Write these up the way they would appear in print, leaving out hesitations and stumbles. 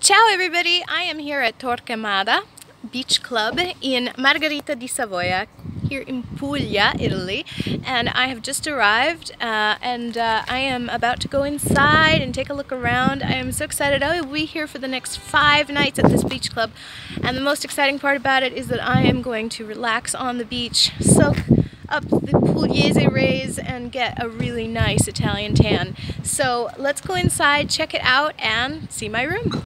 Ciao everybody, I am here at Torquemada Beach Club in Margherita di Savoia, here in Puglia, Italy, and I have just arrived and I am about to go inside and take a look around. I am so excited. I will be here for the next 5 nights at this beach club, and the most exciting part about it is that I am going to relax on the beach, soak up the Pugliese rays and get a really nice Italian tan. So let's go inside, check it out, and see my room.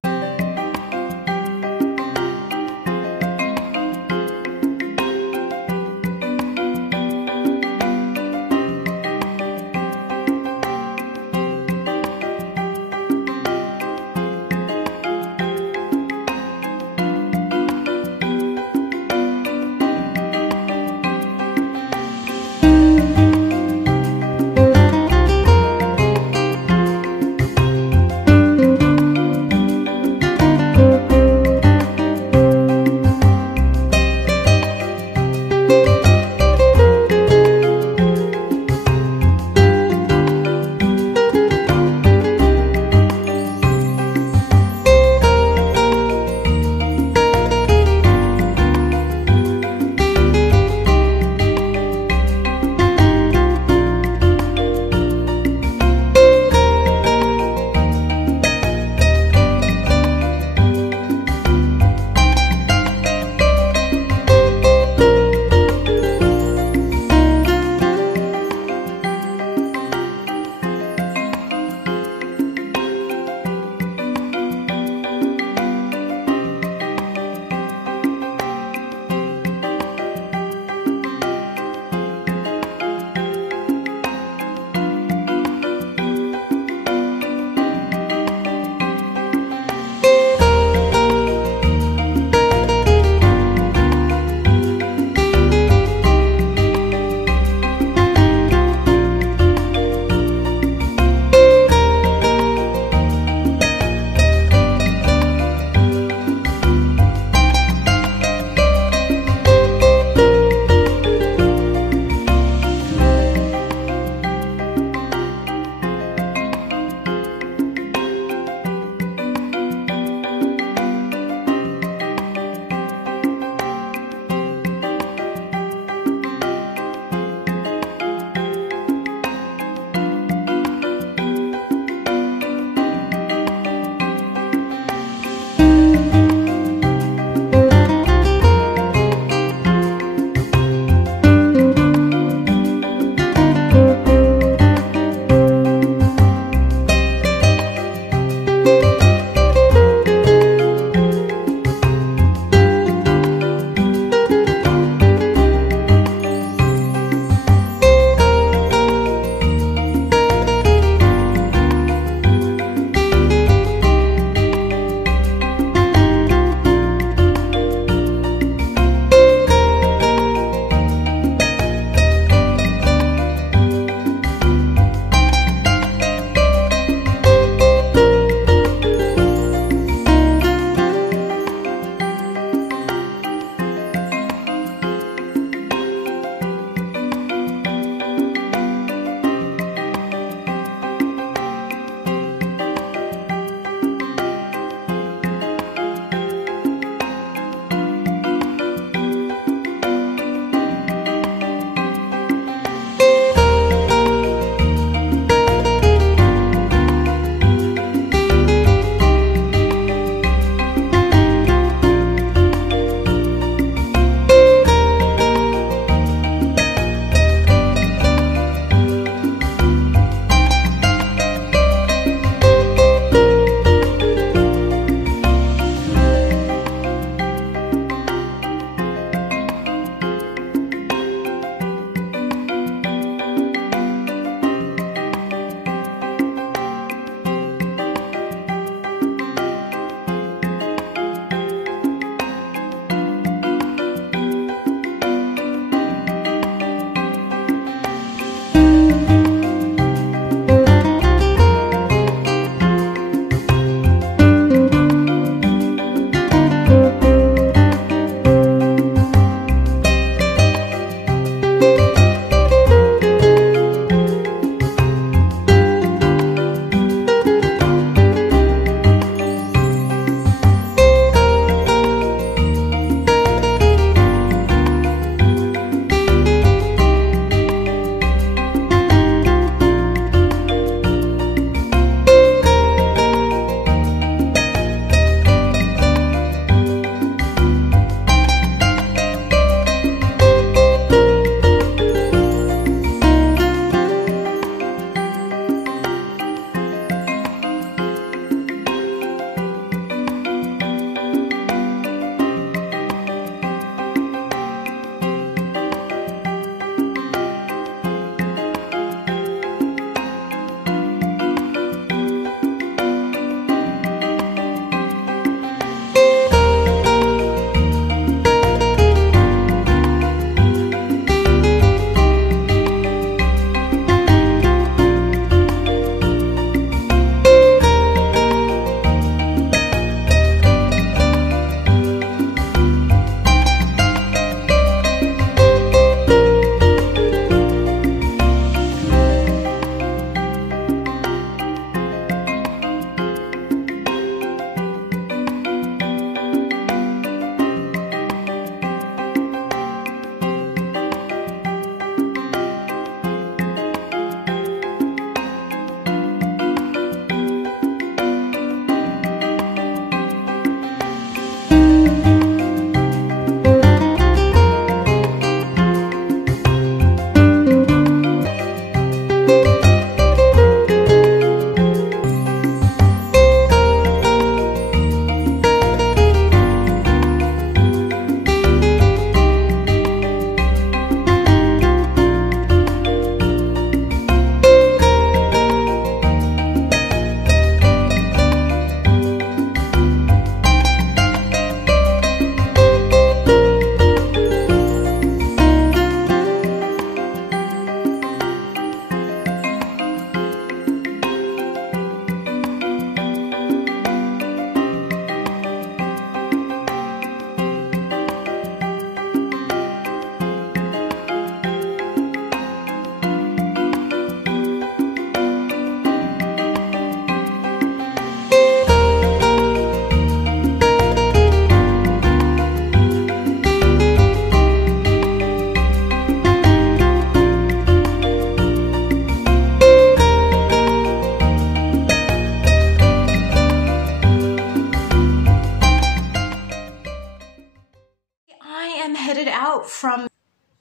from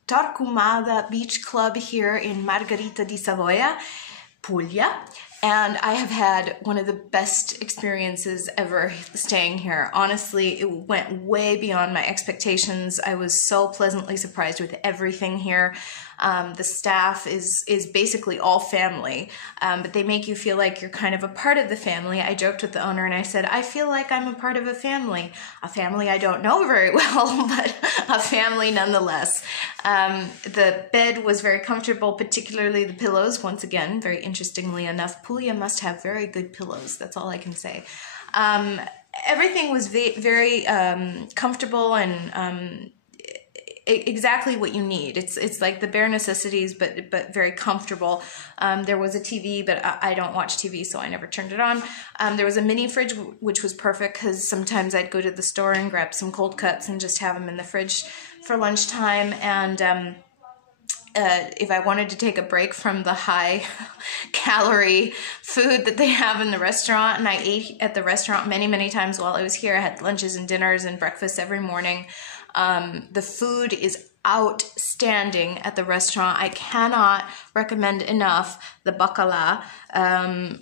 Torquemada Beach Club here in Margherita di Savoia, Puglia, and I have had one of the best experiences ever staying here. Honestly, it went way beyond my expectations. I was so pleasantly surprised with everything here. The staff is basically all family, but they make you feel like you're kind of a part of the family. I joked with the owner and I said, I feel like I'm a part of a family I don't know very well, but a family nonetheless. The bed was very comfortable, particularly the pillows. Once again, very interestingly enough, Puglia must have very good pillows. That's all I can say. Everything was very comfortable and exactly what you need. It's like the bare necessities, but very comfortable. There was a TV, but I don't watch TV, so I never turned it on. There was a mini fridge, which was perfect because sometimes I'd go to the store and grab some cold cuts and just have them in the fridge for lunchtime. And if I wanted to take a break from the high calorie food that they have in the restaurant, and I ate at the restaurant many times while I was here. I had lunches and dinners and breakfasts every morning. The food is outstanding at the restaurant. I cannot recommend enough the bacala,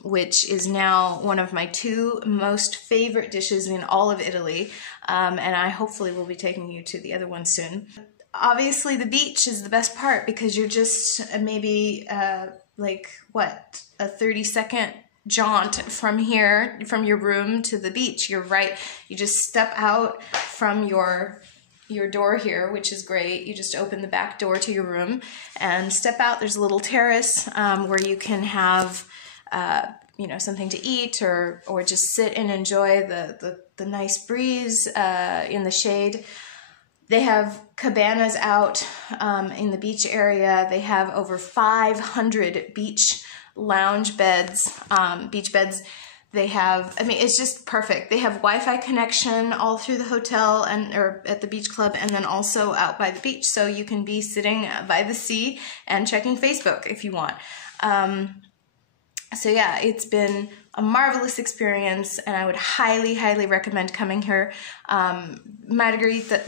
which is now one of my 2 most favorite dishes in all of Italy, and I hopefully will be taking you to the other one soon. Obviously, the beach is the best part because you're just maybe like what, a 30-second jaunt from here, from your room to the beach. You're right. You just step out from your door here, which is great. You just open the back door to your room and step out. There's a little terrace where you can have something to eat or just sit and enjoy the nice breeze in the shade. They have cabanas out in the beach area. They have over 500 beach lounge beds, beach beds. They have, it's just perfect. They have Wi-Fi connection all through the hotel or at the beach club, and then also out by the beach. So you can be sitting by the sea and checking Facebook if you want. So yeah, it's been a marvelous experience, and I would highly recommend coming here. Margherita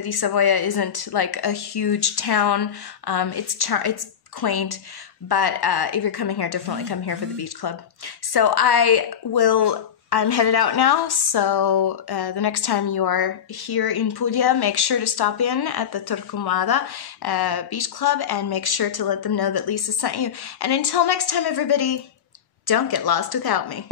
di Savoia isn't like a huge town. It's quaint, but if you're coming here, definitely come here for the beach club. So I'm headed out now, so the next time you are here in Puglia, make sure to stop in at the Torquemada Beach Club and make sure to let them know that Lisa sent you. And until next time, everybody, don't get lost without me.